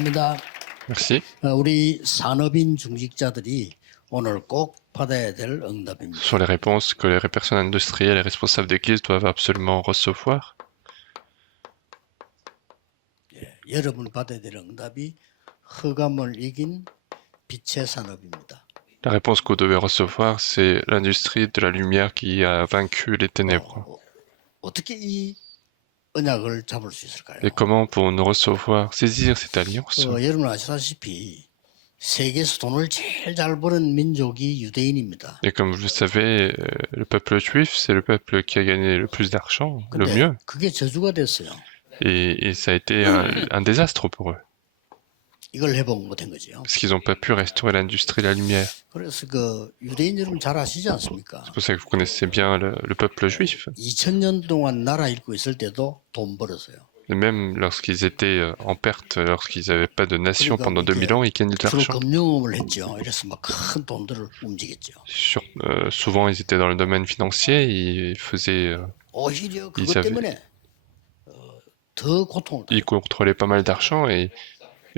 감사합니다. Merci. 우리 산업인 중직자들이 오늘 꼭 받아야 될 응답입니다. Ce sont les réponses que les personnes industrielles et responsables d'église doivent absolument recevoir. 여러분 받아야 될 응답이 흑암을 이긴 빛의 산업입니다. La réponse que vous devez recevoir, c'est l'industrie de la lumière qui a vaincu les ténèbres. 어떻게 이 언약을 잡을 수 있을까요? Et comment pouvons-nous recevoir, saisir cette alliance? 여러분 아시다시피 세계에서 돈을 제일 잘 버는 민족이 유대인입니다. Et comme vous le savez, le peuple juif, c'est le peuple qui a gagné le plus d'argent, le 근데 mieux. 그게 저주가 됐어요. Et ça a été un désastre pour eux. 이걸 회복 못한 거죠. Parce qu'ils n'ont pas pu restaurer l'industrie de la lumière. 그래서 그 유대인 여러분 잘 아시지 않습니까? C'est pour ça que vous connaissez bien le peuple juif. 2000년 동안 나라 잃고 있을 때도 돈 벌었어요. Et même lorsqu'ils étaient en perte, lorsqu'ils n'avaient pas de nation pendant 2000 ans, ils gagnaient de 주로 l'argent. 금융업을 했죠. 이래서 막 큰 돈들을 움직였죠. Souvent, ils étaient dans le domaine financier, ils faisaient, 오히려 그것 avaient- 때문에 더 고통을 ils contrôlaient pas mal d'argent et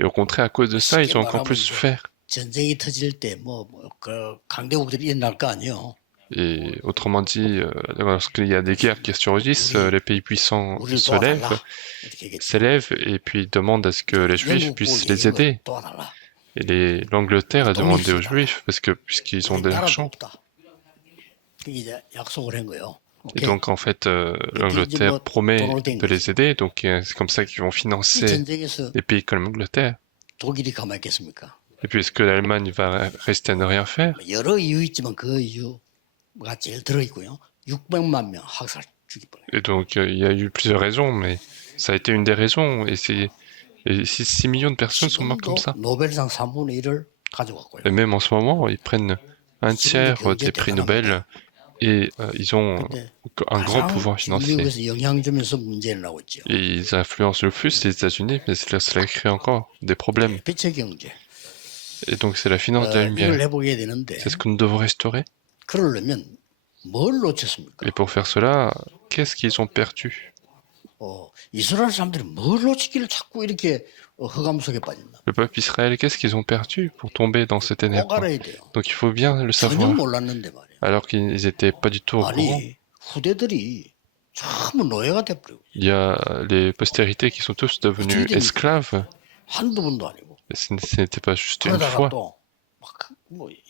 au contraire, à cause de ça, ils ont encore plus souffert. 전쟁이 터질 때 그 강대국들이 일어날 거 아니에요. Et autrement dit, lorsqu'il y a des guerres qui surgissent, les pays puissants 우리를 se 도와달라. lèvent, 이렇게 얘기했죠. s'élèvent et puis demandent à ce que les Juifs puissent les aider. 도와달라. Et l'Angleterre a demandé aux Juifs, parce que puisqu'ils ont de 나라도 l'argent. 없다. 이제 약속을 한 거예요. Et 오케이? donc en fait, l'Angleterre promet de les aider, donc c'est comme ça qu'ils vont 이 financer 전쟁에서 des pays comme l'Angleterre. 독일이 가만히 있겠습니까? Et puis est-ce que l'Allemagne va rester à ne rien faire? 여러 이유 있지만 그 이유가 제일 들어있고요. 600만 명 학살 죽이버려요. Et donc il y a eu plusieurs raisons, mais ça a été une des raisons. Et 6 millions de personnes sont mortes comme ça. 노벨상 3분의 1을 가져갔고요. Et même en ce moment, ils prennent un tiers des prix Nobel et ils ont 근데 un grand 가장 pouvoir financier. 미국에서 영향 주면서 문제를 나고 있죠. Et ils influencent le plus les États-Unis, mais cela crée encore des problèmes. 빛의 경제. Et donc c'est la finance de la 이걸 lumière. 회복해야 되는데 C'est ce que nous devons restaurer. 그러려면 뭘 놓쳤습니까? Et pour faire cela, qu'est-ce qu'ils ont perdu? 이스라엘 사람들이 뭘 놓치기를 자꾸 이렇게 흑암 속에 빠진다. Le peuple Israël, qu'est-ce qu'ils ont perdu pour tomber dans ces 꼭 ténèbres? 알아야 돼요. Donc il faut bien le 전혀 savoir, 몰랐는데 말이에요. alors qu'ils n'étaient pas du tout au courant. 아니 후대들이 전부 노예가 돼버리고 Il y a les postérités qui sont tous devenus esclaves. 한두 번도 아니고 Ce n'était pas juste une 그러다가 fois. 또막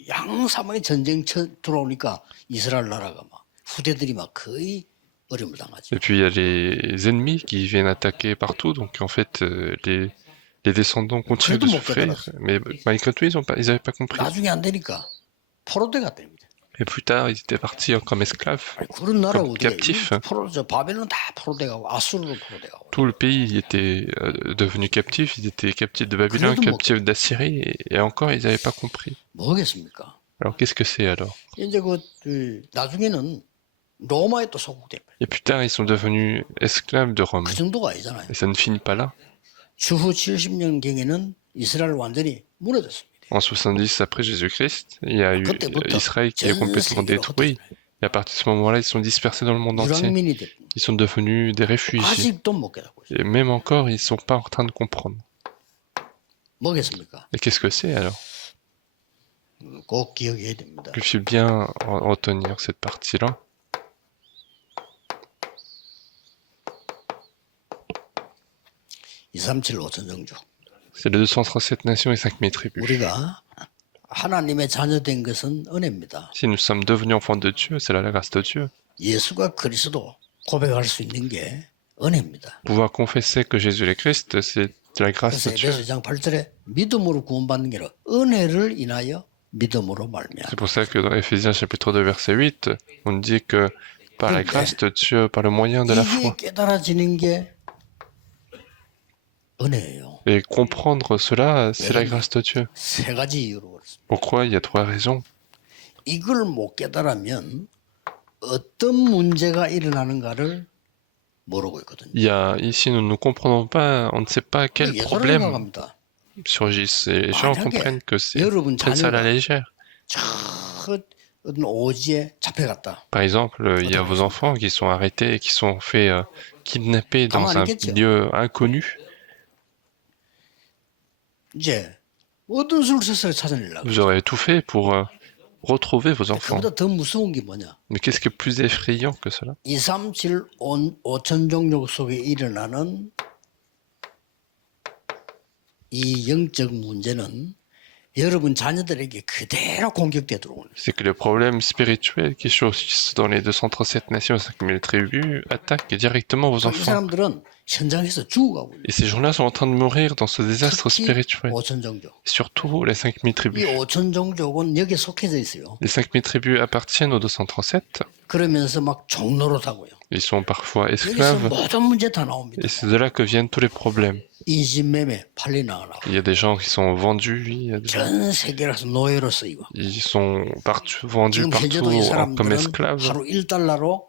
양사망의 전쟁 들어오니까 이스라엘 나라가 막 후대들이 막 거의 어려움을 당하죠. Et puis il y a les ennemis qui viennent attaquer partout, donc en fait les descendants continuent de souffrir, mais malgré tout ils n'avaient pas compris. 나중에 안 되니까 포로대가 됩니다. Et plus tard ils étaient partis comme esclaves. 그런 나라 comme 어디가 captifs. 바벨론 다 포로대가고 아수르도 포로대가고. Tout le pays était devenu captif, ils étaient captifs de Babylone, captifs d'Assyrie, et encore ils n'avaient pas compris. 뭐겠습니까? Alors qu'est-ce que c'est alors? 이제 나중에는 로마에 또 소국돼. Et plus tard ils sont devenus esclaves de Rome. 그 정도가 아니잖아요. Et ça ne finit pas là. 주후 70년경에는 이스라엘 완전히 무너졌습니다. En 70 après Jésus-Christ, il y a eu Israël qui est complètement détruit. Et à partir de ce moment-là, ils sont dispersés dans le monde entier. 유랑민이 됐고 Ils sont devenus des réfugiés. 아직도 못 깨닫고 있어요. Et même encore, ils ne sont pas en train de comprendre. 뭐겠습니까? Et qu'est-ce que c'est alors? 꼭 기억해야 됩니다. Il faut bien retenir cette partie-là. (237) 5천 정주. C'est les 237 nations et 5000 tribus. 우리가 하나님의 자녀된 것은 은혜입니다. Si nous sommes devenus enfants de Dieu, c'est la grâce de Dieu. 예수가 그리스도 고백할 수 있는 게 은혜입니다. Pouvoir confesser que Jésus est Christ, c'est de la grâce de 그래서 Dieu. 에베소 2장 8절에 믿음으로 구원받는 게 아니라 은혜를 인하여 믿음으로 말미암아. C'est pour ça que dans Éphésiens chapitre 2 verset 8, on dit que par la grâce de Dieu, par le moyen de la foi. 이게 깨달아지는 게 은혜예요. Et comprendre cela, c'est la grâce de Dieu. 세 가지 이유로 그렇습니다. Pourquoi? Il y a 3 raisons. 이걸 못 깨달으면 어떤 문제가 일어나는가를 모르고 있거든요. Ici, nous ne comprenons pas, on ne sait pas quels problèmes 생각합니다. surgissent. Et les gens comprennent que c'est 여러분 prennent ça à la 자녀가 légère. 저 어떤 오지에 잡혀갔다. Par exemple, il y a vos enfants qui sont arrêtés et qui sont fait kidnapper dans un lieu inconnu. 이제 어떤 수술을 찾아내려고. Vous aurez tout fait pour retrouver vos enfants. 그보다 더 무서운 게 뭐냐? Mais qu'est-ce qui est plus effrayant que cela? 2, 3, 7, 5천 종족 속에 일어나는 이 영적 문제는 여러분 자녀들에게 그대로 공격되도록 오는 거예요. C'est que les problèmes spirituels qui surgissent dans les 237 nations et 5000 tribus attaquent directement vos 이 enfants. 사람들은 현장에서 죽어가고 있는 Et ces gens-là sont en train de mourir dans ce désastre 특히 spirituel. 5천 종족. Surtout les 5000 이 tribus. 5천 종족은 여기에 속해져 있어요. Les 5000 tribus appartiennent aux 237. 그러면서 막 종노릇하고요. Ils sont parfois 여기서 esclaves. 모든 문제 다 나옵니다. Et c'est de là que viennent tous les problèmes. 인신매매 팔려나가라고. Il y a des gens qui sont vendus, il y a des gens- 전 세계라서 노예로 쓰이고. ils sont vendus 지금 partout 현재도 이 comme 사람들은 esclaves. 하루 1달러로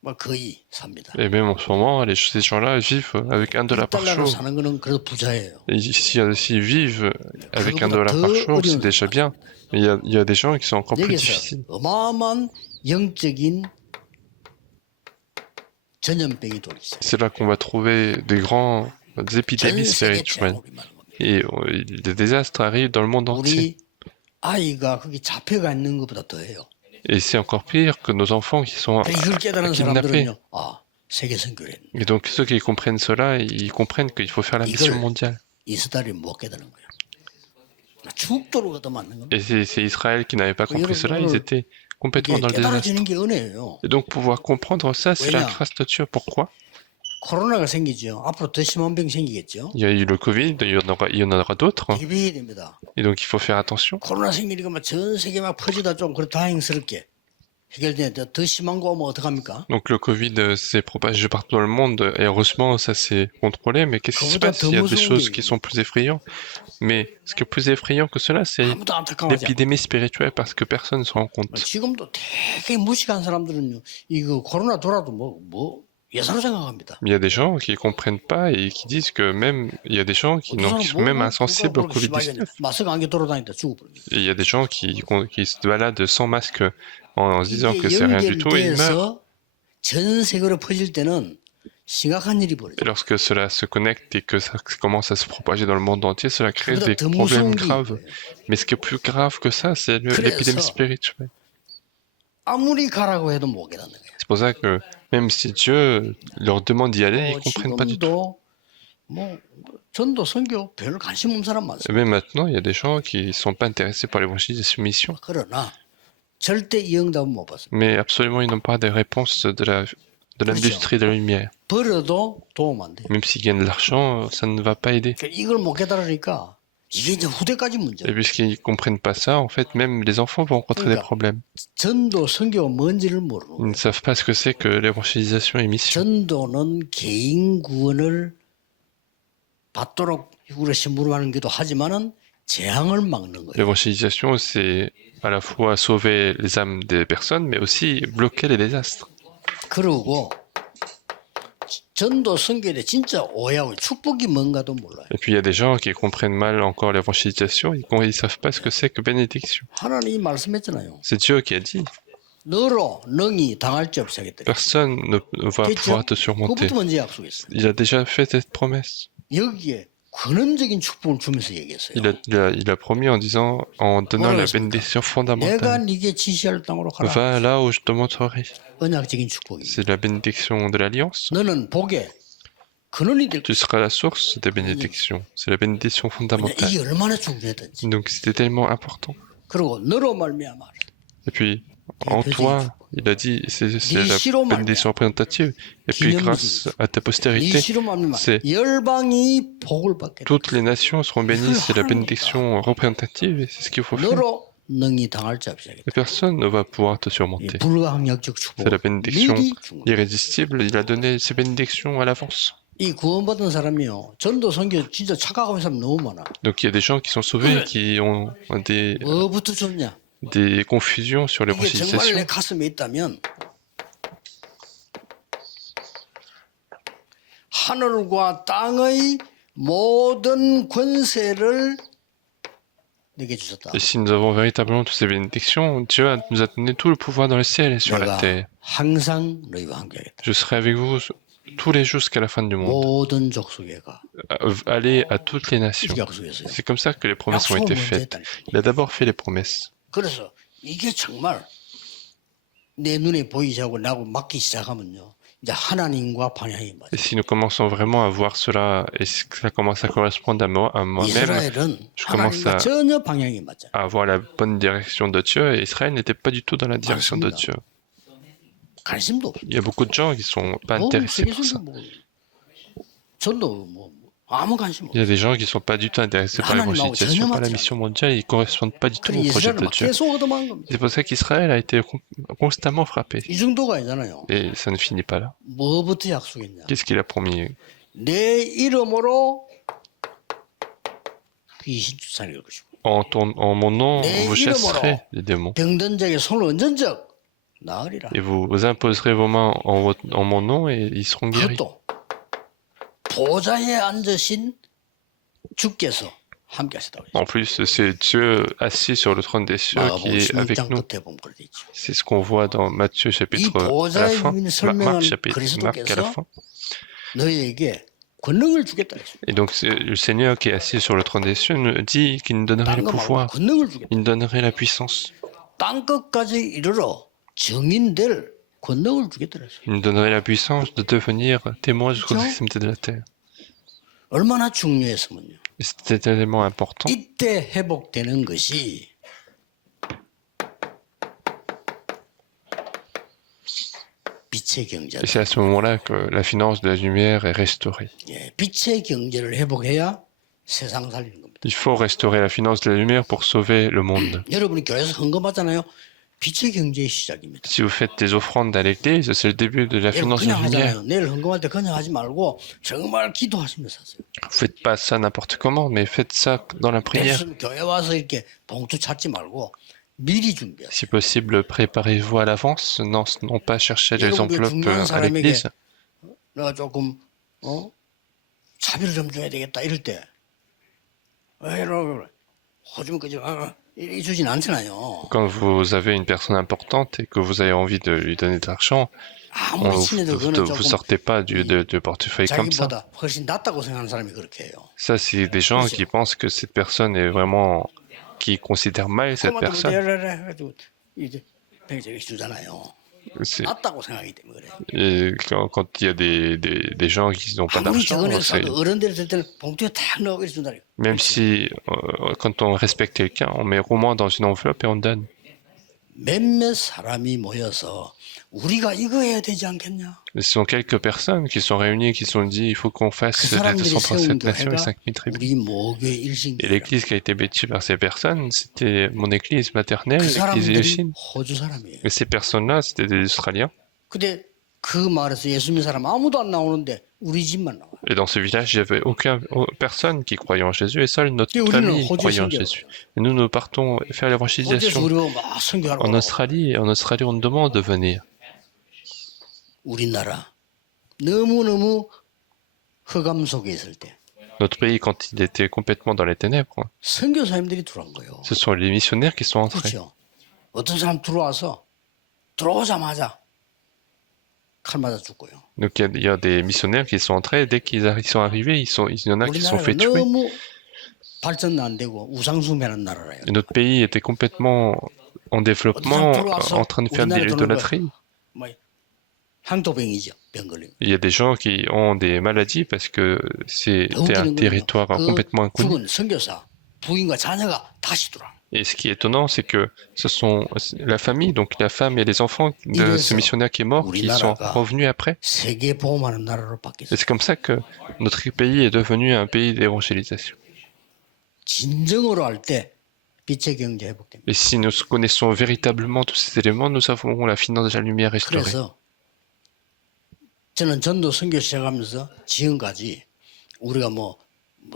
뭐 거의 삽니다. Et même en ce moment, ces gens-là vivent avec $1 par 1달러로 jour. 사는 거는 그래도 부자예요. Et s'ils vivent avec $1 par jour, c'est déjà bien. Mais il y a des gens qui sont encore plus 여기서 difficiles. 어마어마한 영적인 전염병이 돌있어요. C'est là qu'on va trouver des grandes épidémies 전 세계 spirituelles. 재앙으로 말하는 겁니다. Et des désastres arrivent dans le monde entier. 우리 아이가 거기 잡혀가 있는 것보다 더해요. Et c'est encore pire que nos enfants qui sont 이걸 깨달은 kidnappés. 사람들은요. 아, 세계 선교를 했네. Et donc ceux qui comprennent cela, ils comprennent qu'il faut faire la mission mondiale. 이스라엘이 못 깨달은 거예요. 죽도록 얻어맞는 겁니다. Et c'est Israël qui n'avait pas compris cela, ils étaient complètement dans le désastre. 깨달아지는 게 은혜예요. Et donc pouvoir comprendre ça, c'est la 왜냐? grâce de Dieu. Pourquoi? 코로나가 생기죠. 앞으로 더 심한 병 생기겠죠. Il y a eu le Covid, il y en aura d'autres. 대비해야 됩니다. Et donc il faut faire attention. 코로나 생기니까 막 전 세계 막 퍼지다 좀 그래 다행스럽게 해결되는데 더 심한 거 오면 어떡합니까? Donc le Covid s'est propagé partout dans le monde et heureusement ça s'est contrôlé. Mais qu'est-ce qui se passe? Il y a des choses qui sont plus effrayantes. Mais ce qui est plus effrayant que cela, c'est 아무도 안타까워하지 않아요. l'épidémie spirituelle parce que personne ne se rend compte. 지금도 되게 무식한 사람들은요. 이거 코로나 돌아도 뭐 예사로 생각합니다. Il y a des gens qui comprennent pas et qui disent que même il y a des gens qui sont même insensibles au Covid-19. 마스크 안겨 돌아다니다 죽어버립니다. Et il y a des gens qui se baladent sans masque en se disant que c'est rien du tout et ils meurent. 전 세계로 퍼질 때는 심각한 일이 벌어져요. Et lorsque cela se connecte et que ça commence à se propager dans le monde entier, cela crée des 그보다 더 problèmes 무서운 게 graves. 있어요. Mais ce qui est plus grave que ça, c'est l'épidémie spirituelle. 아무리 가라고 해도 못 깨닫는 거예요. C'est pour ça que même si Dieu leur demande d'y aller, ils comprennent pas du tout. 지금도 뭐 전도 선교 별 관심 없는 사람 Et 많습니다. même maintenant, il y a des gens qui sont pas intéressés par l'évangélisation mission. 그러나 절대 이 응답은 못 받습니다. Mais absolument, ils n'ont pas des réponses de l'industrie de la lumière. 벌어도 도움 안 돼요. Même s'ils gagnent de l'argent, ça ne va pas aider. 이걸 못 깨달으니까 이게 이제 후대까지 문제예요. Et puisqu'ils comprennent pas ça, en fait, même les enfants vont rencontrer des problèmes. 전도 선교가 뭔지를 모르는 Ils 거예요. ne savent pas ce que c'est que l'évangélisation et mission. 전도는 개인 구원을 받도록 우리 심부름하는 기도 하지만은 재앙을 막는 거예요. L'évangélisation, c'est à la fois sauver les âmes des personnes, mais aussi bloquer les désastres. 그러고 전도 선교에 대해 진짜 오해하고 축복이 뭔가도 몰라요. Et puis il y a des gens qui comprennent mal encore l'évangélisation, ils savent pas ce que c'est que bénédiction. 하나님이 말씀했잖아요. C'est Dieu qui a dit, 너로 능히 당할 지 없이 하겠다. personne ne va pouvoir te surmonter. 그것부터 먼저 약속했어요. Il a déjà fait cette promesse. 여기에 근원적인 축복을 주면서 얘기했어요. Il a promis en disant, en donnant la bénédiction 내가 fondamentale, 네게 지시할 땅으로 가라. va là où je te montrerai. 언약적인 축복이. C'est la bénédiction de l'alliance. 너는 복의 근원이 될 Tu seras la source des bénédictions. C'est la bénédiction 거야. fondamentale. 이게 얼마나 중요했던지. Donc c'était tellement important. 그리고 너로 말미암아 Et puis, en toi, il a dit, c'est la bénédiction représentative. Et puis, grâce à ta 네 postérité, 씨로 말미암아 c'est 열방이 복을 받게 돼. toutes les nations seront bénies. C'est la bénédiction représentative et c'est ce qu'il faut faire. 너로 능히 당할 지 없이 하겠다. Et personne ne va pouvoir te 이 surmonter. 불가항력적 축복. C'est la bénédiction 미리 준 거야. irrésistible. Il a donné ses bénédictions à l'avance. 이 구원받은 사람이요. 전도 선교 진짜 착각하는 사람 너무 많아. Donc il y a des gens qui sont sauvés, qui ont 뭐부터 좋냐? des confusions sur 이게 정말 l'évangélisation. 내 가슴에 있다면 하늘과 땅의 모든 권세를 내게 주셨다. Et si nous avons véritablement toutes ces bénédictions, Dieu nous a donné tout le pouvoir dans le ciel et sur la 내가 terre. 항상 너희와 함께하겠다. Je serai avec vous tous les jours jusqu'à la fin du monde, 모든 족속에 가. aller à toutes les nations. 이렇게 약속했어요. C'est comme ça que les promesses ont 약속을 été 먼저 faites. 했다니까. Il a d'abord fait les promesses. 그래서 이게 정말 내 눈에 보이지 않고 나고 맞기 시작하면요. 이제 하나님과 방향이 맞아요. Et si nous commençons vraiment à voir cela et que ça commence à correspondre à moi-même, 이스라엘은 je commence 하나님과 전혀 방향이 맞아요. à avoir la bonne direction de Dieu et Israël n'était pas du tout dans la direction de Dieu. 관심도 없어요. Il y a beaucoup de gens qui sont pas intéressés pour ça. 전도 뭐 아무 관심 Il y 없어요. a des gens qui sont pas du tout intéressés par l'évangélisation, par la mission mondiale, ils correspondent pas du tout 그래 au projet 이스라엘은 de 막 Dieu. 계속 얻어맞은 겁니다. C'est pour ça qu'Israël a été constamment frappé. 이 정도가 아니잖아요. Et ça ne finit pas là. 뭐부터 약속했냐? Qu'est-ce qu'il a promis? 내 이름으로 귀신 쫓아낼 것이고 En mon nom, 내 vous chasserez 이름으로 les démons. 병든 자에게 손을 얹은 적 나으리라. Et vous imposerez vos mains en mon nom et ils seront guéris. 그것도 보좌에 앉으신 주께서 함께 하시다고 En plus, c'est Dieu assis sur le trône des cieux qui est avec 16장 nous. 끝에 보면 그렇게 있죠. C'est ce qu'on voit dans Matthieu chapitre à la fin, Marc chapitre, Marc à la fin. 너희에게 권능을 주겠다 했어요. Et donc le Seigneur qui est assis sur le trône des cieux nous dit qu'il nous donnerait le 딴거 말고 pouvoir, 권능을 주겠다. il nous donnerait la puissance, 땅 끝까지 이르러 증인될 권능을 주겠다 했어요. il nous donnerait la puissance de devenir témoin jusqu'aux extrémités de la terre. 얼마나 중요했으면요. Et c'était tellement important. 이때 회복되는 것이 빛의 경제. Et c'est à ce moment-là que la finance de la lumière est restaurée. 예, 빛의 경제를 회복해야 세상 살리는 겁니다. Il faut restaurer la finance de la lumière pour sauver le monde. 여러분이 교회에서 헌금 받잖아요. 빛의 경제의 시작입니다. Si vous faites des offrandes à l'église, c'est le début de la 여러분 finance de la 그냥 lumière. 하잖아요. 내일 헌금할 때 그냥 하지 말고 정말 기도하시면서 하세요. Faites pas ça n'importe comment, mais faites ça dans la prière. 대신 교회 와서 이렇게 봉투 찾지 말고 미리 준비하세요. Si possible, préparez-vous à l'avance, non pas chercher les 여러분 그 enveloppes 중요한 à 사람에게 l'église. 내가 조금 차비를 좀 줘야 되겠다 이럴 때 이러고 호주면 그지 이 주진 않잖아요. Quand vous avez une personne importante et que vous avez envie de lui donner de l'argent, 아무리 친해도 그거는 vous 조금 sortez pas du portefeuille comme ça. 자기보다 훨씬 낫다고 생각하는 사람이 그렇게 해요. Ça, c'est des gens qui pensent que cette personne est vraiment... qui considèrent mal cette personne. 해가지고 이제 백제가 주잖아요. C'est- 낫다고 생각하기 때문에 그래. Et quand il y a des gens qui n'ont pas 아무리 d'argent, 적은 c'est- 애도 어른들 있을 때는 봉투에 탁 넣어 이렇게 준다. même si quand on respecte quelqu'un, on met au moins dans une enveloppe et on donne. 몇몇 사람이 모여서 우리가 이거 해야 되지 않겠냐? Et ce sont quelques personnes qui sont réunies, qui se sont dit il faut qu'on fasse 그 la 사람들이 세운 137 nations et 교회가 5000 tribus. 우리 모교의 Et 일신교회예요. l'église qui a été bâtie par ces personnes, c'était mon église maternelle, 그 l'église 사람들이 Yeshin. 호주 사람이에요. Et ces personnes-là, c'était des Australiens. 근데 그 마을에서 예수 믿는 사람 아무도 안 나오는데 우리 집만 나와요. Et dans ce village, il n'y avait personne qui croyait en Jésus et seule notre Et 우리는 famille 호주에 croyait en 선교를 Jésus. Et nous partons faire 호주에서 l'évangélisation 우리가 막 선교하러 en 가고 Australie. Et en Australie, on nous demande de venir. 우리나라 너무너무 흑암 속에 있을 때 Notre pays, quand il était complètement dans les ténèbres, 선교사님들이 들어온 거예요. ce sont les missionnaires qui sont entrés. 그렇죠. 어떤 사람 들어와서 들어오자마자 칼 맞아 죽고요. Donc il y a des missionnaires qui sont entrés. Dès qu'ils sont arrivés, il y en a qui se sont fait 우리나라가 tuer. 너무 발전 안 되고 우상숭배하는 나라라요. Et notre pays était complètement en développement, en train de faire de l'idolâtrie. 뭐 향토병이죠. 병 걸리면. Il y a des gens qui ont des maladies parce que c'était un territoire complètement inconnu. 죽은 선교사 부인과 자녀가 다시 돌아. Et ce qui est étonnant, c'est que ce sont la famille, donc la femme et les enfants de ce missionnaire qui est mort, qui sont revenus après. 세계 보험하는 나라로 Et 바뀌었어요. c'est comme ça que notre pays est devenu un pays d'évangélisation. 진정으로 할 때 빛의 경제 회복됩니다. Et si nous connaissons véritablement tous ces éléments, nous avons la finance de la lumière restaurée. 그래서 저는 전도 선교 시작하면서 지금까지 우리가 뭐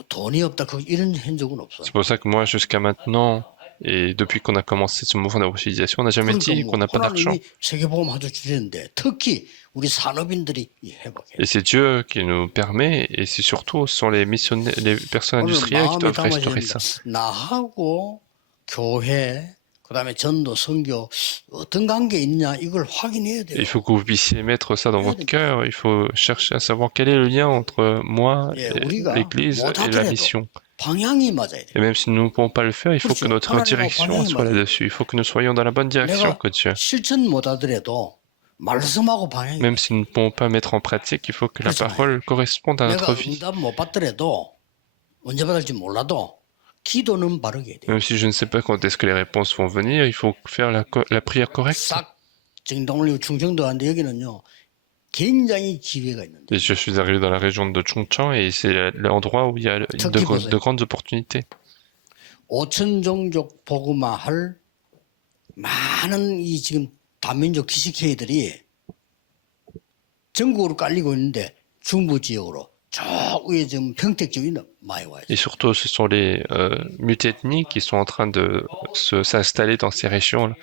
돈이 없다 이런 한 적은 없어. C'est pour ça que moi, jusqu'à maintenant, et depuis qu'on a commencé ce mouvement d'évangélisation, on n'a jamais dit qu'on n'a pas d'argent. 하나님이 세계보험 아주 주는데 특히 우리 산업인들이 회복해. Et c'est Dieu qui nous permet, et c'est surtout ce sont les missionnaires, les personnes industrielles qui doivent restaurer ça. 나하고 교회 그다음에 전도, 선교 어떤 관계 있냐 이걸 확인해야 돼요. Il faut que vous puissiez mettre ça dans votre cœur. Il faut chercher à savoir quel est le lien entre moi, 예, 우리가 l'Église et la 못하더라도 mission. 방향이 맞아야 돼요. Et même si nous ne pouvons pas le faire, il faut que 그렇죠. notre 하나님하고 direction 방향이 soit 맞아요. là-dessus. Il faut que nous soyons dans la bonne direction 내가 que Dieu. 실천 못하더라도 말씀하고 방향이 Même si nous ne pouvons pas mettre en pratique, il faut que la 그렇잖아요. parole corresponde à 내가 notre vie. 응답 못 받더라도 언제 받을지 몰라도 기도는 바르게 해야 돼요. Même si je ne sais pas quand est-ce que les réponses vont venir, il faut faire la prière correcte. 싹 정동 올리고 충청도 하는데 여기는요 굉장히 기회가 있는데 Et je suis arrivé dans la région de Chongcheng et c'est l'endroit où il y a de grandes opportunités. 5천 종족 복음화할 많은 이 지금 다민족 기식회들이 전국으로 깔리고 있는데 중부 지역으로 저 위에 지금 평택 쪽이 많이 와요. Et surtout, ce sont les multiethniques qui sont en train de s'installer dans ces régions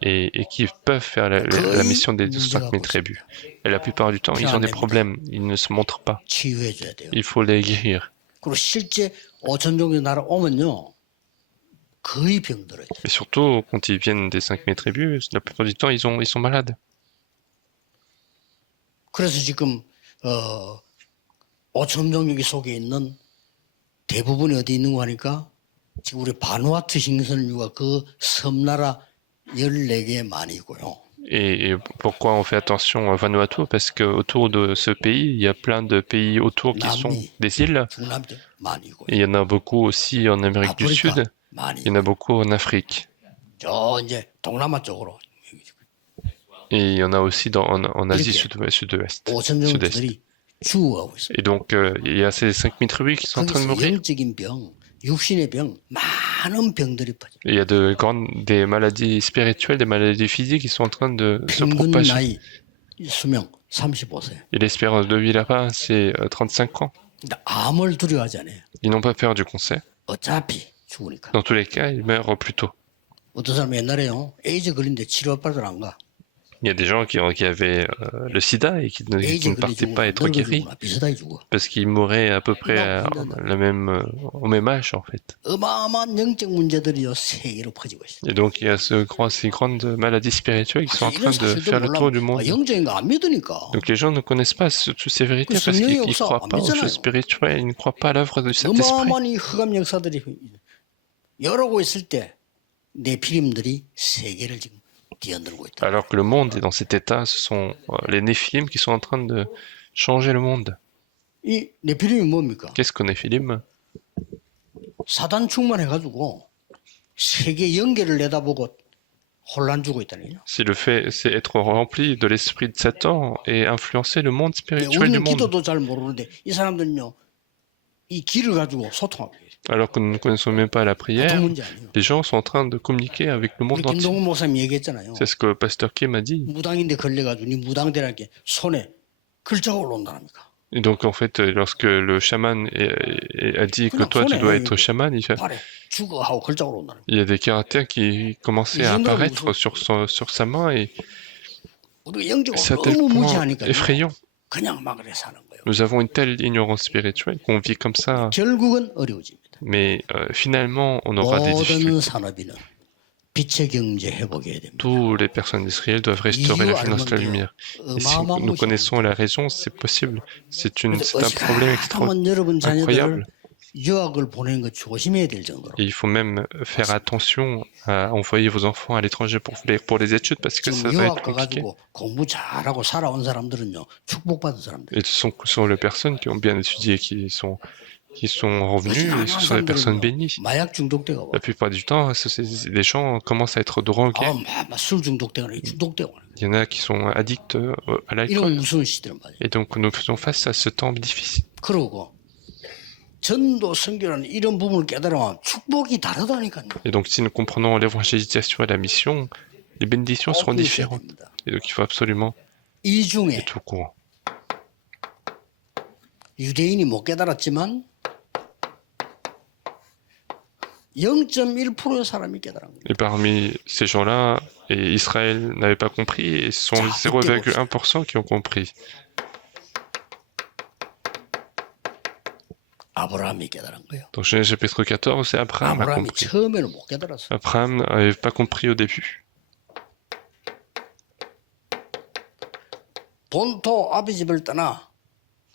et qui peuvent faire la mission des 5000 tribus. Et la plupart du temps, ils ont des problèmes, ils ne se montrent pas. 치유해줘야 돼요. Il faut les guérir. 그리고 실제 5천 종족 나라 오면요 거의 병들어요. Et surtout, quand ils viennent des 5000 tribus, la plupart du temps, ils sont malades. 그래서 지금 5천 종족이 속에 있는 대부분이 어디 있는 거 하니까 지금 우리 바누아투 행선류가 그 섬나라 14개 많이 있고요. Et pourquoi on fait attention à Vanuatu? Parce que autour de ce pays, il y a plein de pays autour qui sont des îles. 중남쪽 많이 있고요. Et il y en a beaucoup aussi en Amérique du Sud. 많이 Il y en a beaucoup en Afrique. 저 이제 동남아 쪽으로 Et il y en a aussi en Asie sud-ouest. 5천 종족들이 죽어가고 있어요. Et donc, il y a ces 5000 tribus qui sont en train de 거기서 mourir. 영적인 병, 육신의 병, 많은 병들이 퍼져. Et il y a des maladies spirituelles, des maladies physiques qui sont en train de se 평균 propager. 나이 수명 35세. Et l'espérance de vie là-bas, c'est 35 ans. 근데 암을 두려워하지 않아요. Ils n'ont pas peur du cancer. 어차피 죽으니까. Dans tous les cas, ils meurent plus tôt. 어떤 사람 옛날에요. 에이즈 걸린데 치료받으러 안 가. Il y a des gens qui avaient le sida et qui ne partaient pas être guéris 비슷하게 죽어. parce qu'ils mouraient à peu près au même âge en fait. 어마어마한 영적 문제들이요 세계로 퍼지고 있어요. Et donc il y a ces grandes maladies spirituelles qui sont en train de faire le tour du monde. 영적인 거 안 믿으니까. Donc les gens ne connaissent pas toutes ces vérités parce qu'ils ne croient pas aux choses spirituelles, ils ne croient pas à l'œuvre du Saint-Esprit. 어마어마한 이 흑암 역사들이 열어오고 있을 때 내 피림들이 세계를 지금 뛰어들고 있다. Alors que le monde est dans cet état, ce sont les Néphilim qui sont en train de changer le monde. 이 네피림이 뭡니까? Qu'est-ce que Néphilim? 사단 충만해가지고 세계 연계를 내다보고 혼란 주고 있다는 거죠. Si le fait, c'est être rempli de l'esprit de Satan et influencer le monde spirituel du 우리는 monde. 기도도 잘 모르는데 이 사람들은요 이 길을 가지고 소통하고 있어요. Alors que nous ne connaissons même pas la prière, 보통 문제 아니에요. les gens sont en train de communiquer avec le 우리 monde entier. 김동훈 목사님 얘기했잖아요. C'est ce que le pasteur Kim a dit. 무당인데 걸려가지고 네 무당들에게 손에 글자가 올라온다니까. Et donc en fait, lorsque le chaman a dit que toi tu dois être chaman, 발에 죽어 하고 글자가 올라온다니까. il y a des caractères qui commençaient à apparaître sur sa main et 우리가 영적으로 c'est à tel 너무 point 무지하니까 effrayant. 그냥 막 그래 사는 거예요. Nous avons une telle ignorance spirituelle qu'on vit comme ça, 결국은 어려워집니다. mais finalement on aura des 모든 difficultés. 산업인은 빛의 경제 회복해야 됩니다. Toutes les personnes d'Israël doivent restaurer la finance de la lumière. Et si nous connaissons la raison, c'est possible. C'est un problème incroyable. 유학을 보내는 거 조심해야 될 정도로. Et il faut même faire attention à envoyer vos enfants à l'étranger pour les études parce que ça va être compliqué. 공부 잘하고 살아온 사람들은요 축복받은 사람들. Et ce sont les personnes qui ont bien étudié, qui sont revenus, et ce sont des personnes bénies. 마약 중독되고. La plupart du temps, les gens commencent à être drogués. 술 중독되고. Il y en a qui sont addicts à l'alcool. 이런 무서운 시대란 말이에요. Et donc nous faisons face à ce temps difficile. 그러고 전도 선교라는 이런 부분을 깨달으면 축복이 다르다니까요. Et donc si nous comprenons l'évangélisation et la mission, les bénédictions seront différentes. Et donc il faut absolument 이 중에 être au courant. 유대인이 못 깨달았지만 0.1%의 사람이 깨달은 거예요. Et parmi ces gens-là, et Israël n'avait pas compris, et ce sont 0,1% qui ont compris. 아브라함이 깨달은 거예요. Dans Genèse chapitre 14, c'est Abraham a 아브라함이 compris. 처음에는 못 깨달았어. Abraham n'avait pas compris au début. 본토 아비 집을 떠나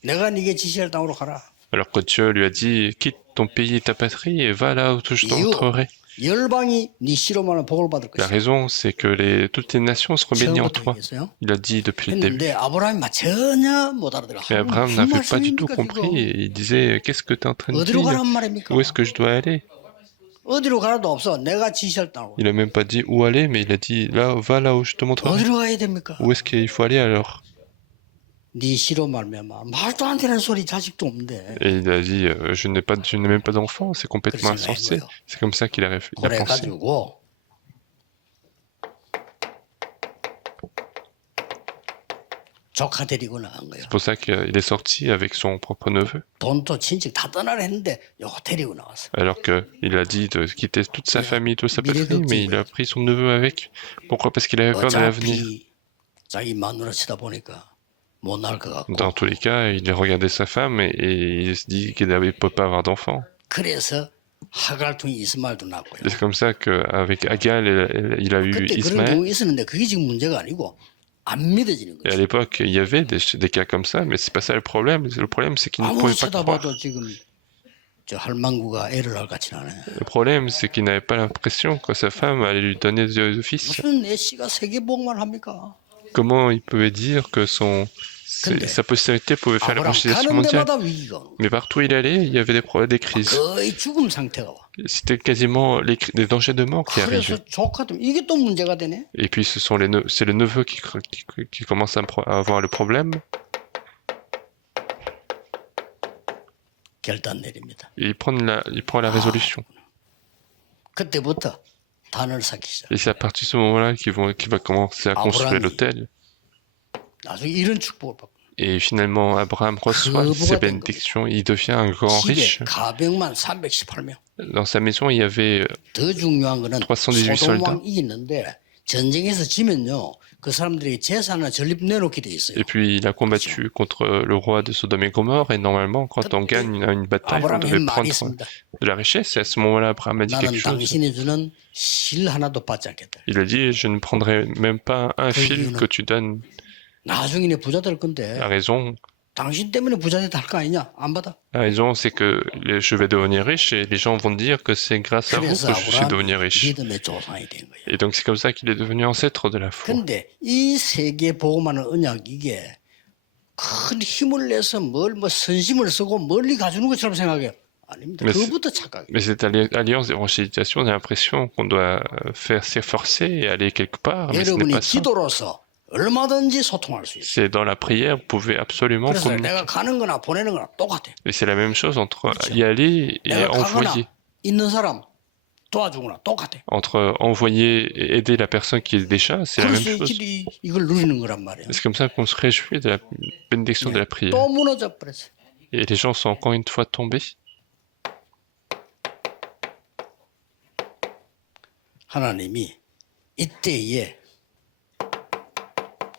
내가 네게 지시할 땅으로 가라. Alors que Dieu lui a dit, quitte ton pays et ta patrie et va là où je te 이유 montrerai. 열방이 네 씨로만 복을 받을 La 것이야. raison, c'est que toutes les nations seront bénies en 처음부터 toi. 얘기했어요. Il a dit depuis le début. 했는데 아브라함이 막 전혀 못 알아들어. Mais Abraham 무슨 n'avait pas du tout 말씀입니까 compris 지금? et il disait, qu'est-ce que tu es en train de 어디로 dire? 가란 말입니까? Où est-ce que je dois aller? 어디로 가라도 없어. 내가 지시할 땅으로. Il a même pas dit où aller, mais il a dit, là, va là où je te montrerai. 어디로 가야 됩니까? Où est-ce qu'il faut aller alors? 네 씨로 말미암아 말도 안 되는 소리 자식도 없는데. Et il a dit, je n'ai même pas d'enfant, c'est complètement 그래서 insensé. 낸 거예요. C'est comme ça qu'il a pensé. 그래가지고 조카 데리고 나간 거예요. C'est pour ça qu'il est sorti avec son propre neveu. 본토 친척 다 떠나라 했는데 요거 데리고 나왔어. Alors qu'il a dit de quitter toute sa famille, toute sa patrie, mais il a pris son neveu avec. Pourquoi? Parce qu'il avait peur de l'avenir. 어차피 자기 마누라 치다 보니까 못 날 것 같고. Dans tous les cas, il a regardé sa femme et il se dit qu'il ne peut pas avoir d'enfant. 그래서 하갈퉁이 이스마엘도 낳고요. Et c'est comme ça qu'avec Agal, il a eu 그때 그런 Ismaël. 경우 있었는데 그게 지금 문제가 아니고 안 믿어지는 Et à 거죠. l'époque, il y avait des cas comme ça, mais c'est pas ça le problème. Le problème, c'est qu'il ne 아무리 pouvait pas croire. 쳐다봐도 지금 저 할망구가 애를 할 같지는 않아요. Le problème, c'est qu'il n'avait pas l'impression que sa femme allait lui donner de fils. 무슨 내 씨가 세계복만 합니까? Comment il pouvait dire que sa postérité pouvait faire la 아브라함 conciliation 가는 mondiale? 데마다 위기가 오는 거예요. Mais partout où il allait, il y avait des problèmes, des crises. 거의 죽음 상태가 와. C'était quasiment des dangers de mort qui arrivaient. 그래서 조카들 이게 또 문제가 되네. Et puis c'est le neveu qui commence à avoir le problème. 결단 내립니다. Et il prend la résolution. 그때부터 단을 쌓기 시작. Et c'est à partir de ce moment-là qu'il va commencer à construire l'autel. 나중에 이런 축복을 받고 Et finalement, Abraham reçoit ces bénédictions. Il devient un grand riche. 집에 가병만 318명. Dans sa maison, il y avait 더 중요한 거는 318 소돔 soldats. 왕이 있는데 전쟁에서 지면요 그 사람들에게 재산을 전립 내놓게 돼 있어요. Et puis, il a combattu contre le roi de Sodome et Gomorrhe. Et normalement, quand on gagne une bataille, on 아브라함이 devait 한 말이 prendre 있습니다. de la richesse. Et à ce moment-là, Abraham a dit 나는 quelque chose. 당신이 주는 실 하나도 받지 않겠다. Il a dit, je ne prendrai même pas un fil que tu donnes. 나중에 내 부자 될 건데 La raison, 당신 때문에 부자 됐다 할 거 아니냐? 안 받아. c'est que je vais devenir riche et les gens vont dire que c'est grâce à vous 그래서 que je suis devenu 아브라함이 riche. 믿음의 조상이 된 거예요. Et donc, c'est comme ça qu'il est devenu ancêtre de la foi. 근데 이 세계 복음하는 언약 이게 큰 힘을 내서 뭐 선심을 쓰고 멀리 가주는 것처럼 생각해요. 아닙니다. Mais 그거부터 착각이에요. Mais cette alliance d'évangélisation, on a l'impression qu'on doit faire s'efforcer et aller quelque part, mais ce n'est 여러분이 pas ça. 기도로서 얼마든지 소통할 수 있어요. C'est dans la prière, vous pouvez absolument 그래서 communiquer. 내가 가는 거나 보내는 거나 똑같아요. Et c'est la même chose entre y aller et 내가 가거나 envoyer. 있는 사람 도와주거나 똑같아요. Entre envoyer et aider la personne qui est déjà, c'est la même 그래서 chose. 이걸 누리는 거란 말이에요. C'est comme ça qu'on se réjouit de la bénédiction de la prière. 또 무너져 버렸어요. Et les gens sont encore une fois tombés. 하나님이 이때에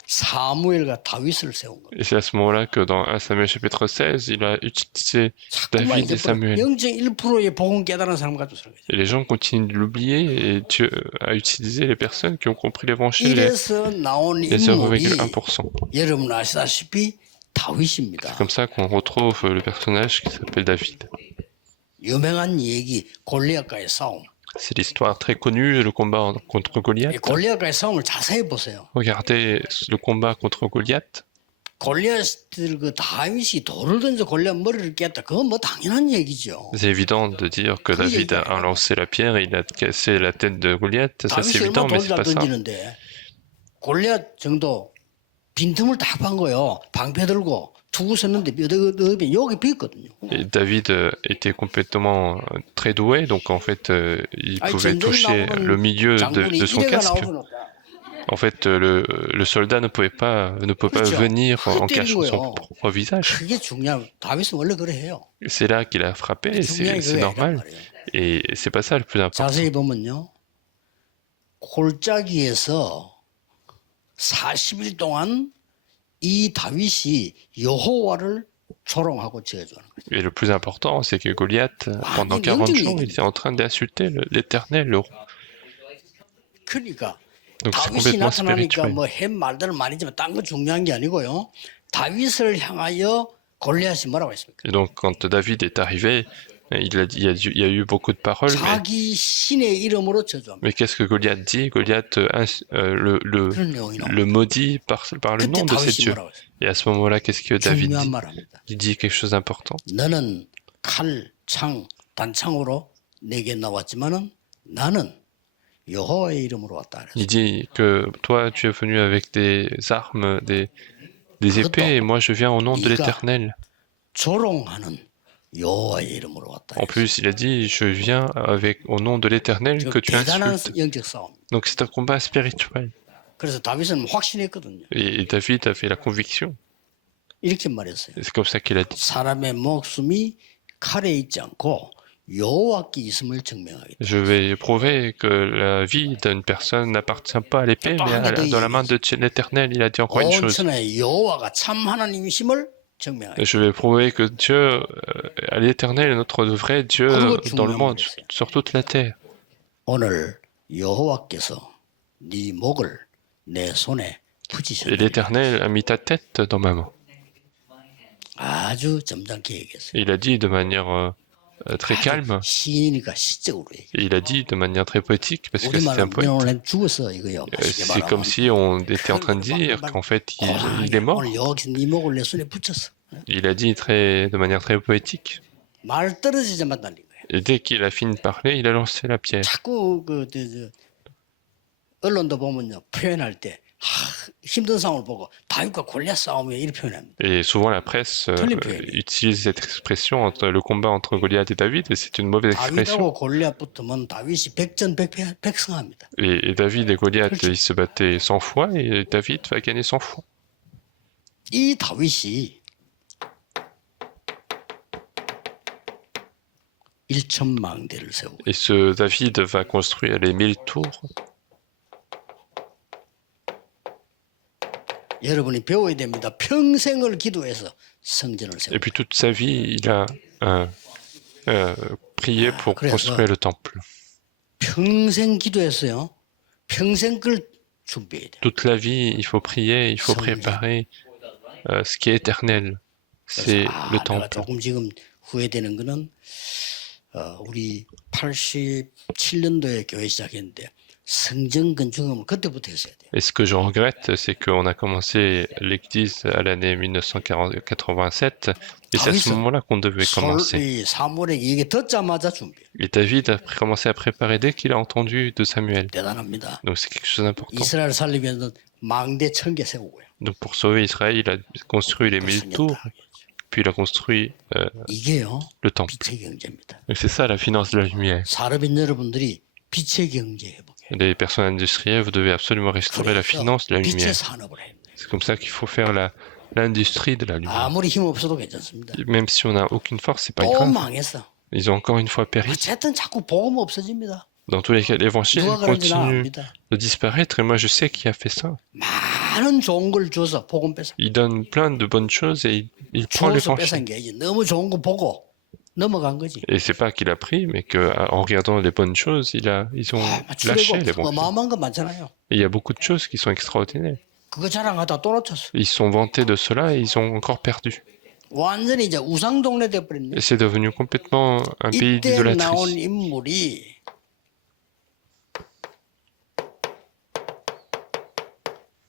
사무엘과 다윗을 세운 거예요. Et c'est à ce moment-là que dans 1 Samuel chapitre 16, il a utilisé 자꾸만 David 이제 et Samuel. 0.1%의 복음 깨달은 사람 가지고 살아가죠. Et les gens continuent de l'oublier et Dieu a utilisé les personnes qui ont compris l'évangile et 이래서 나온 les 인물이 0,1%. 여러분 아시다시피 다윗입니다. C'est comme ça qu'on retrouve le personnage qui s'appelle David. 유명한 얘기 골리앗과의 싸움. C'est l'histoire très connue, le combat contre 이 Goliath. 골리앗과의 싸움을 자세히 보세요. Regardez le combat contre Goliath. 골리앗들 그 다윗이 돌을 던져 골리앗 머리를 깼다. 그건 뭐 당연한 얘기죠. C'est évident de dire que David a lancé la pierre et il a cassé la tête de Goliath. Ça c'est 다윗이 évident, 얼마나 mais 돌을 c'est 잘 pas ça. 던지는데 골리앗 정도 빈틈을 다 판 거예요. 방패 들고 두고 섰는데 여기 비었거든요. Et David était complètement très doué, donc en fait, il 아니, pouvait 전쟁이 toucher 나오면 le milieu 장군이 de son 이래가 casque. 나올 수는 없다. En fait, le soldat ne peut pas 그렇죠. venir en 그게 cachant son 때린 거예요. propre visage. 그게 중요한. 다윗은 원래 그래 해요. C'est là qu'il a frappé, et 중요한 c'est 그거야, normal. 이란 말이에요. Et c'est pas ça le plus important. 자세히 보면요. 골짜기에서 40일 동안 이 다윗이 여호와를 조롱하고 저주하는 거죠. Et le plus important, c'est que Goliath, pendant 완전 40 영적 jours, il était en train d'insulter l'Éternel, le roi. 그러니까 Donc c'est 다윗이 complètement 나타나니까 spirituel. 뭐 햄 말들은 많이지만 딴 건 중요한 게 아니고요. 다윗을 향하여 골리앗이 뭐라고 했습니까? Et donc quand David est arrivé, il a dit, il y a eu beaucoup de paroles, 자기 신의 이름으로 저주합니다. mais qu'est-ce que Goliath dit? Goliath 그런 내용이 le 나옵니다. maudit par le 그때 nom de ses 다윗이 dieux. 뭐라고 했어요? Et à ce moment-là, qu'est-ce que David 중요한 dit? 말 합니다. Il dit quelque chose d'important. 너는 칼, 창, 단창으로 내게 나왔지만은 나는 여호와의 이름으로 왔다 그랬어요. Il dit que toi, tu es venu avec des armes, des épées, et moi, je viens au nom de l'Éternel. 조롱하는 여호와의 이름으로 왔다. En plus, il a dit, je viens au nom de l'Éternel que tu 대단한 insultes. 영적 싸움. Donc c'est un combat spirituel. 그래서 다윗은 확신했거든요. Et David a fait la conviction. 이렇게 말했어요. Et c'est comme ça qu'il a dit. 사람의 목숨이 칼에 있지 않고 여호와께 있음을 증명하겠다. Je vais prouver que la vie d'une personne n'appartient pas à l'épée, mais dans la main de l'Éternel. Il a dit encore une 온 chose. 천하에 여호와가 참 하나님이심을 증명하겠다. Je vais prouver que Dieu, à l'Éternel, est notre vrai Dieu dans le monde, sur toute la terre. 오늘 여호와께서 네 목을 내 손에 Et 붙이셨다. l'Éternel a mis ta tête dans ma main. 아주 점잖게 얘기했어요. Et il a dit de manière très calme, 시인이니까 시적으로 얘기. et il a dit de manière très poétique, parce que c'était 우리말은 un poète. 오늘 죽었어 이거요. C'est comme si on était en train de dire qu'en fait, il est mort. 오늘 여호와께서 네 목을 내 손에 붙였어. Il a dit de manière très poétique. 말 떨어지자마자 날린 거예요. Et dès qu'il a fini de parler, il a lancé la pierre. 자꾸 언론도 보면요 표현할 때 힘든 상황을 보고 다윗과 골리앗 싸움에 이렇게 표현합니다. Et souvent la presse utilise cette expression entre le combat entre Goliath et David, et c'est une mauvaise expression. 다윗하고 골리앗 붙으면 다윗이 백전백승합니다. Et David et Goliath, ils se battaient 100 fois, et David va gagner 100 fois. 이 다윗이 1000망대를 세우고 Et ce David va construire les 1000 tours. 여러분이 배워야 됩니다. 평생을 기도해서 성전을 세우고 Et puis toute sa vie, il a prié pour construire le temple. 평생 기도했어요. 평생 걸 준비해야 돼요. Toute la vie, il faut prier, il faut préparer ce qui est éternel. C'est le temple. 조금 지금 후회되는 거는 우리 87년도에 교회 시작했는데 성전 건축은 그때부터 했어야 돼요. Et ce que je regrette, c'est qu'on a commencé l'église à l'année 1987, et c'est à ce moment-là qu'on devait commencer. 사무엘에게 얘기 듣자마자 준비. Et David a commencé à préparer dès qu'il a entendu de Samuel. 대단합니다. Donc c'est quelque chose d'important. 이스라엘 살리기 위해서 망대 1000개 세우고요. Donc pour sauver Israël, il a construit les 1000 tours, puis il a construit 이게요. le temple. 빛의 경제입니다. Et c'est ça la finance de la lumière. 산업인 여러분들이 빛의 경제 회복해. Les personnes industrielles, vous devez absolument restaurer la finance de la lumière. 빛의 산업을 해야 돼요. C'est comme ça qu'il faut faire l'industrie de la lumière. 아무리 힘 없어도 괜찮습니다. Même si on n'a aucune force, c'est pas 또 grave. 망했어. Ils ont encore une fois péri. 어쨌든 자꾸 복음 없어집니다. Dans tous les cas, l'évangile 누가 그런지 나 continue 압니다. de disparaître, et moi je sais qui a fait ça. 많은 좋은 걸 줘서 복음 뺏어. Il donne plein de bonnes choses et il prend 줘서 l'évangile. 뺏은 게 아니지. 너무 좋은 거 보고 넘어간 거지. Et c'est pas qu'il a pris, mais qu'en regardant les bonnes choses, ils ont lâché l'évangile. 어마어마한 거 많잖아요. Et il y a beaucoup de choses qui sont extraordinaires. 그거 자랑하다 또 놓쳤어. Ils sont vantés de cela et ils ont encore perdu. 완전히 이제 우상 동네 돼버렸네. Et c'est devenu complètement un pays 이때 나온 d'idolâtrie. 인물이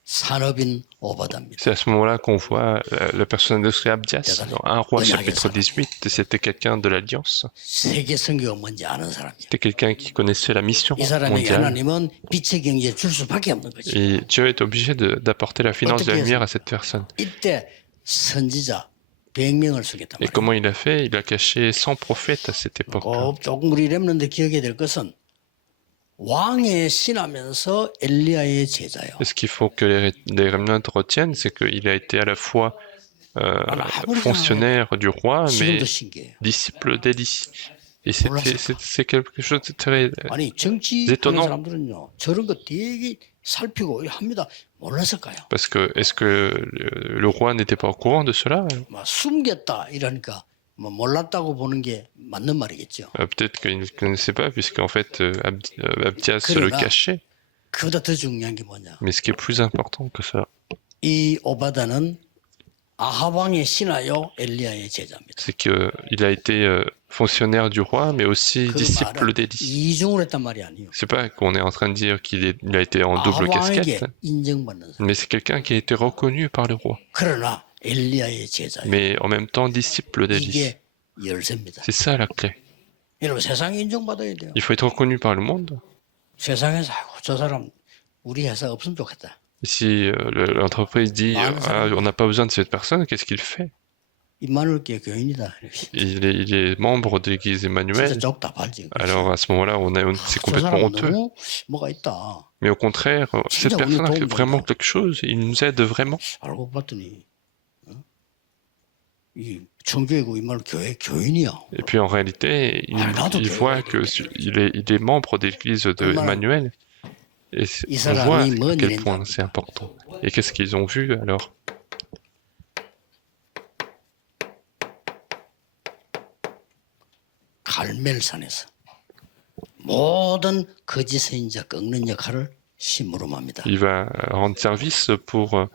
산업인 오바다입니다. C'est à ce moment-là qu'on voit la personne de Abdias dans 1 Roi chapitre 18. C'était quelqu'un de l'Alliance. 세계 선교가 뭔지 아는 사람이에요. C'était quelqu'un qui connaissait la mission 이 사람에게 mondiale. 하나님은 빛의 경제 줄 수밖에 없는 거지. Et Dieu est obligé d'apporter la finance de la lumière à cette personne. 이때 선지자 100명을 쓰겠단 Et 말이에요. comment il a fait? Il a caché 100 prophètes à cette époque. 조금 우리 렘넌트 기억해야 될 것은 왕의 신하면서 엘리야의 제자예요. Et ce qu'il faut que les remnants retiennent, c'est qu'il a été à la fois fonctionnaire du roi, mais 지금도 신기해요. disciple d'Élie. Et c'est quelque chose de très 아니 정치 하는 étonnant. 사람들은요 저런 거 되게 살피고 합니다. 몰랐을까요? Parce que est-ce que le roi n'était pas au courant de cela? 막 숨겼다 이러니까 뭐 몰랐다고 보는 게 맞는 말이겠죠. Peut-être qu'il ne connaissait pas, puisqu'en fait, Abdias le 그러나 cachait. 그보다 더 중요한 게 뭐냐? Mais ce qui est plus important que ça, 이 오바다는 아하방의 신하요 엘리야의 제자입니다. c'est qu'il a été fonctionnaire du roi, mais aussi 그 disciple 말은 d'Élie. 이중을 했단 말이 아니에요. C'est pas qu'on est en train de dire il a été en double 아하방에게 casquette, 인정받는 사람. mais c'est quelqu'un qui a été reconnu par le roi, 그러나 엘리야의 제자예요. mais en même temps disciple d'Élie. 이게 열쇠입니다. C'est ça la clé. 여러분 세상에 인정받아야 돼요. Il faut être reconnu par le monde. 세상에서 아이고, 저 사람 우리 회사 없으면 좋겠다. Si l'entreprise dit on n'a pas besoin de cette personne, qu'est-ce qu'il fait? 임마누엘교회 교인이다. Il est membre de l'église 진짜 Emmanuel. 적답하지. Alors à ce moment-là, c'est 저 complètement 사람은 honteux. 너무 뭐가 있다. Mais au contraire, cette 진짜 우리 personne a fait 도움이 vraiment 된다. quelque chose. Il nous aide vraiment. 알고 봤더니 이 청교회고 임마누엘 교회 교인이야. Et puis en réalité, il voit il est membre de l'église de Emmanuel. Et on voit à quel point c'est important. Et qu'est-ce qu'ils ont vu alors? 갈멜산에서 모든 거짓 선지자 꺾는 역할을 심부름합니다. Il va rendre service pour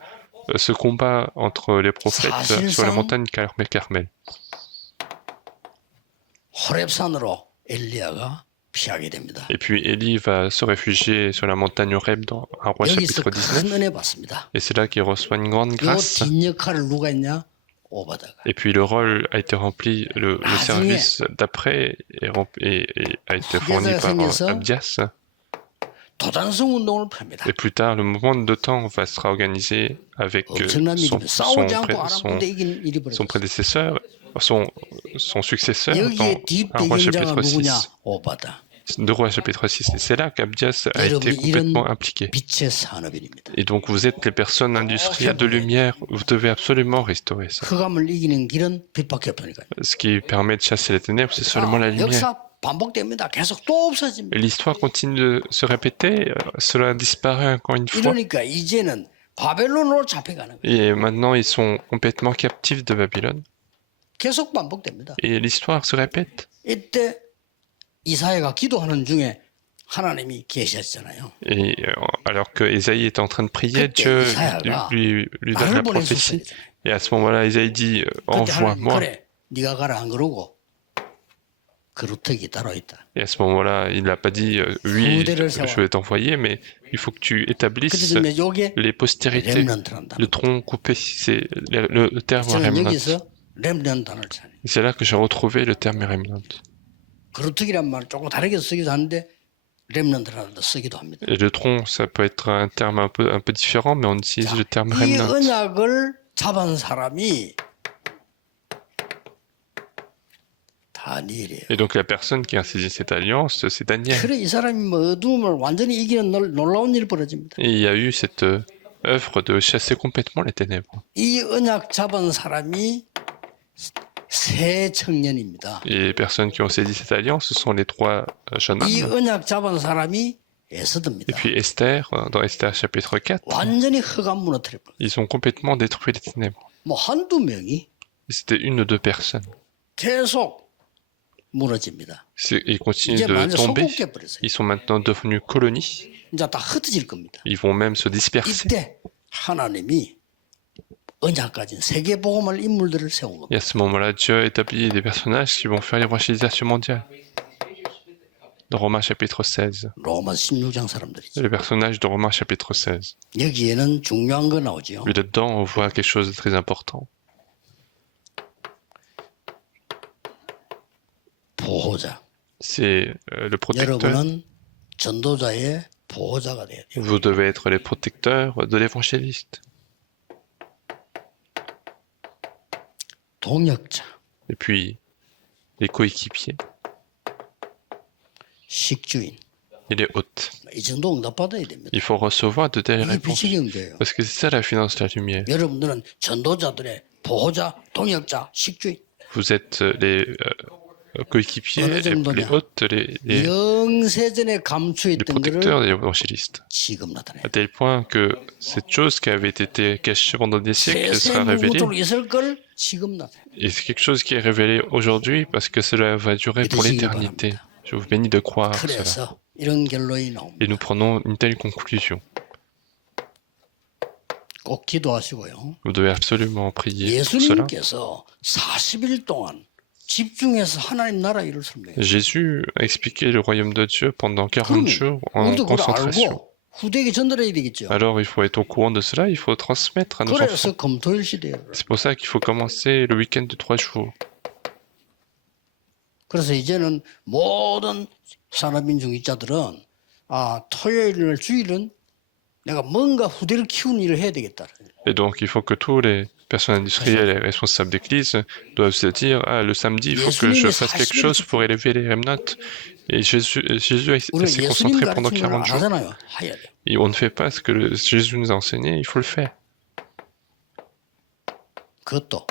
ce combat entre les prophètes sur la montagne Carmel. 호렙산으로 엘리야가 피하게 됩니다. Et puis Élie va se réfugier sur la montagne Horeb dans 1 Roi 여기서 chapitre 큰 19. 은혜 받습니다. Et c'est là qu'il reçoit une grande 이 grâce. 뒷역할을 누가 했냐? 오바다가. Et puis le rôle a été rempli, le service d'après a été fourni par Abdias. 도단성 운동을 펴니다. Et plus tard, le mouvement de temps sera organisé avec 엄청난 일입니다. 싸우지 않고 아람군대 이긴 일이 son 벌어졌어요. prédécesseur, son successeur dans 여기에 1 Roi 뒷배경자가 chapitre 누구냐? 6. 오바다. 2 Rois chapitre 6. Et c'est là qu'Abdias a été 여러분이 이런 complètement impliqué. 빛의 산업인입니다. Et donc vous êtes les personnes industrielles de lumière, vous devez absolument restaurer ça. 흑암을 이기는 길은 빛밖에 없으니까요. Ce qui permet de chasser les ténèbres, c'est seulement la lumière. 역사 반복됩니다. 계속 또 없어집니다. Et l'histoire continue de se répéter, cela disparaît encore une fois. 이러니까 이제는 바벨론으로 잡혀가는 거예요. Et maintenant ils sont complètement captifs de Babylone. 계속 반복됩니다. Et l'histoire se répète. 이때 이사야가 기도하는 중에 하나님이 계셨잖아요. Et alors que Ésaïe est en train de prier, Dieu lui donne la prophétie. Et à ce moment-là, Ésaïe dit envoie-moi. 그래, 네가 가라 안 그러고 그루터기 따로 있다. Et à ce moment-là, il n'a pas dit oui, je vais t'envoyer, mais il faut que tu établisses les postérités, le tronc coupé. C'est le terme remnant. C'est là que j'ai retrouvé le terme remnant. 그루터기란 말 조금 다르게 쓰기도 하는데 렘넌트라도 쓰기도 합니다. Et le tronc, ça peut être un terme un peu différent, mais on utilise le terme 이 remnant. 언약을 잡은 사람이 다니엘이에요. Et donc la personne qui a saisi cette alliance, c'est Daniel. 그래 이 사람이 뭐 어두움을 완전히 이기는 놀라운 일이 벌어집니다. Et il y a eu cette œuvre de chasser complètement les ténèbres. 이 언약 잡은 사람이 세 청년입니다. Et les personnes qui ont saisi cette alliance, ce sont les 3 jeunes 이 hommes. 언약 잡은 사람이 에스더입니다. Et puis Esther, dans Esther chapitre 4, 완전히 흑암 무너뜨려 버렸어요. ils ont complètement détruit les ténèbres. 뭐 한두 명이 C'était 1 ou 2 personnes. 계속 무너집니다. Ils continuent 이제 de 완전 tomber. 소국돼 버렸어요. Ils sont maintenant devenus colonies. 이제 다 흩어질 겁니다. Ils vont même se disperser. 이때 하나님이 언약 가진 세계 복음할 인물들을 세운 겁니다. Et à ce moment-là, Dieu établit des personnages qui vont faire l'évangélisation mondiale. Dans Romains chapitre 16. 로마 16장 사람들이죠. Le personnage de Romains chapitre 16. 여기에는 중요한 거 나오죠. Et là-dedans, on voit quelque chose de très important. 보호자. C'est le protecteur. 여러분은 전도자의 보호자가 돼야 돼요. Vous devez être les protecteurs de l'évangéliste. 동역자. Et puis, les coéquipiers. 식주인. Et les hôtes. 이 정도 응답받아야 됩니다. Il faut recevoir de telles 이게 réponses. 빛의 경제예요. Parce que c'est ça la finance de la lumière. 여러분들은 전도자들의 보호자, 동역자, 식주인. Vous êtes les coéquipiers, 어느 les 정도냐? hôtes, les 영세전에 감추있던 protecteurs 거를 des évangélistes. 지금 나타내. À tel point que cette chose qui avait été cachée pendant des siècles 세세 sera révélée. 무구토록 있을 걸 지금 나타내. Et c'est quelque chose qui est révélé aujourd'hui parce que cela va durer pour 믿으시기 l'éternité. 바랍니다. Je vous bénis de croire cela. 그래서 이런 결론이 Et 나옵니다. nous prenons une telle conclusion. 꼭 기도하시고요. Vous devez absolument prier pour cela. 예수님께서 40일 동안 집중해서 하나님 나라 일을 설명해요. Jésus a expliqué le royaume de Dieu pendant 40 jours en 우리도 그걸 concentration. 알고 후대에게 전달해야 되겠죠. Alors il faut être au courant de cela, il faut transmettre à nos enfants. 그래서 금토일 시대를. C'est pour ça qu'il faut commencer le week-end de 3 jours. 그래서 이제는 모든 산업인중이자들은 토요일날 주일은 내가 뭔가 후대를 키우는 일을 해야 되겠다. Et donc il faut que tous les personnes industrielles et responsables d'église doivent se dire, ah, le samedi, il faut que je fasse quelque chose pour élever les remnotes. Et Jésus 우리가 s'est 예수님 concentré pendant 가르치는 걸 40 jours. 하잖아요. 해야 돼. Et on ne fait pas ce que Jésus nous a enseigné, il faut le faire. 그것도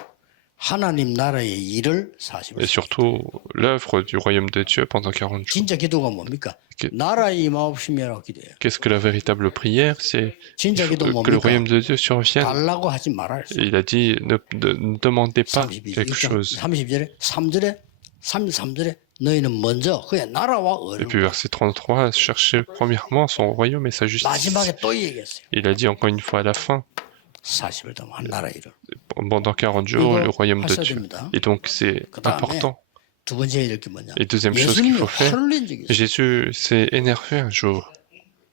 하나님 나라의 일을 40일. Et surtout, l'œuvre du royaume de Dieu pendant 40 jours. 진짜 기도가 뭡니까? 그- 나라의 임하옵심이라고 기도해요. Qu'est-ce que la véritable prière? C'est 진짜 기도 que le 뭡니까? royaume de Dieu survienne. 달라고 하지 말아요. Et il a dit, ne demandez pas 32절, quelque chose. 30절에 3절에 33절에 너희는 먼저 그의 나라와 Et 의를 puis verset 33, cherchez premièrement son royaume et sa justice. 마지막에 또 얘기했어요. Il a dit encore une fois à la fin, 40일 동안 한 나라 일을. pendant 40 jours, le royaume de 하셔야 Dieu. 됩니다. Et donc c'est 그다음에 important. 두 번째 해야 될 게 뭐냐? Et deuxième chose qu'il 예수님이 faut faire, 화를 낸 적이 있어요. Jésus s'est énervé un jour.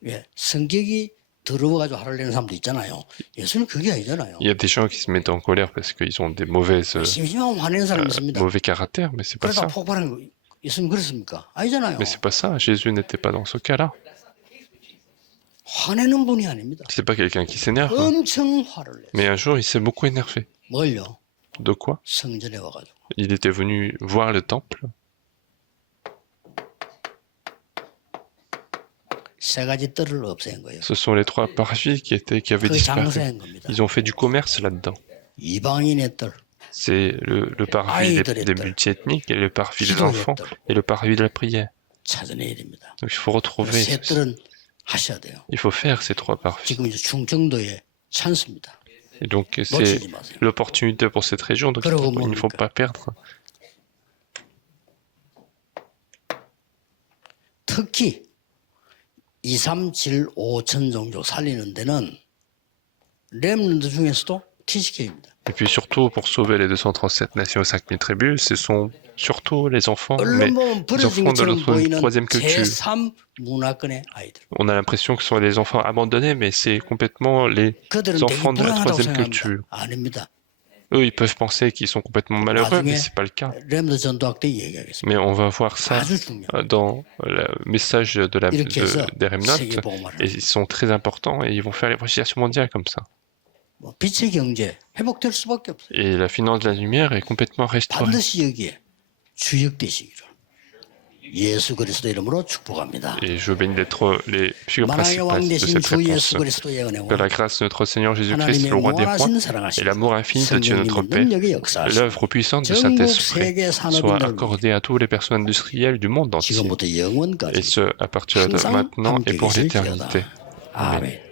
예, 성격이 더러워가지고 화를 내는 사람도 있잖아요. 예수님 그게 아니잖아요. Il y a des gens qui se mettent en colère parce qu'ils ont des 심심하면 화내는 사람이 있습니다. mauvais caractères, mais c'est pas 그러다 ça. 폭발하는 거 예수님 그랬습니까? 아니잖아요. Mais c'est pas ça. Jésus n'était pas dans ce cas-là. 화내는 분이 아닙니다. C'est pas quelqu'un qui s'énerve, hein. 엄청 화를 냈어요. Mais un jour, il s'est beaucoup énervé. 뭘요? De quoi? 성전에 와가지고. Il était venu voir le temple. 세 가지 뜰을 없앤 거예요. Ce sont les 3 parvis qui avaient 그 disparu. 장사한 겁니다. Ils ont fait du commerce là-dedans. 이방인의 뜰, C'est le parvis des multiethniques et le parvis des enfants et le parvis de la prière. 찾아내야 됩니다. Donc il faut retrouver, 세 뜰은 하셔야 돼요. il faut faire ces 3 parvis. 지금 이제 충청도에 찬스입니다. Et donc c'est 놓치지 마세요. l'opportunité pour cette région, donc il ne faut pas perdre. 특히 2, 3, 7, 5천 종족 살리는 데는 렘넌트 중에서도 TCK입니다. Et puis surtout, pour sauver les 237 nations et 5000 tribus, ce sont surtout les enfants, mais 얼른 보면 les 버려진 enfants de 것처럼 notre 보이는 troisième culture. 제3 문화권의 아이들. On a l'impression que ce sont les enfants abandonnés, mais c'est complètement les 그들은 되게 enfants de la 불안하다고 troisième 생각합니다. culture. 아닙니다. Eux, ils peuvent penser qu'ils sont complètement malheureux, mais c'est pas le cas. 렘넌트 전도학 때 얘기하겠습니다. Mais on va voir ça 아주 중요합니다. dans le message 이렇게 해서 des remnotes, 세계복음화를 et ils sont très importants, et ils vont faire l'évangélisation mondiale comme ça. 뭐 빛의 경제 회복될 수밖에 없어요. Et la finance de la lumière est complètement restaurée. 반드시 여기에 주역되시기를 예수 그리스도 이름으로 축복합니다. Et je bénis les figures 만왕의 왕 principales de 되신 cette 주 réponse. 예수 그리스도의 은혜와 Que la grâce de notre Seigneur Jésus-Christ, 하나님의 le roi des rois, 무한하신 et 사랑하심 l'amour infini de Dieu notre 성령님의 Père, 능력의 역사하심 l'œuvre puissante du 전국 Saint-Esprit, 세계 soit 산업인들 accordée à tous les personnes industrielles du monde entier, 지금부터 et 영원까지 ce, à partir de 항상 maintenant et 함께 pour 계실지어다. l'éternité. 아멘.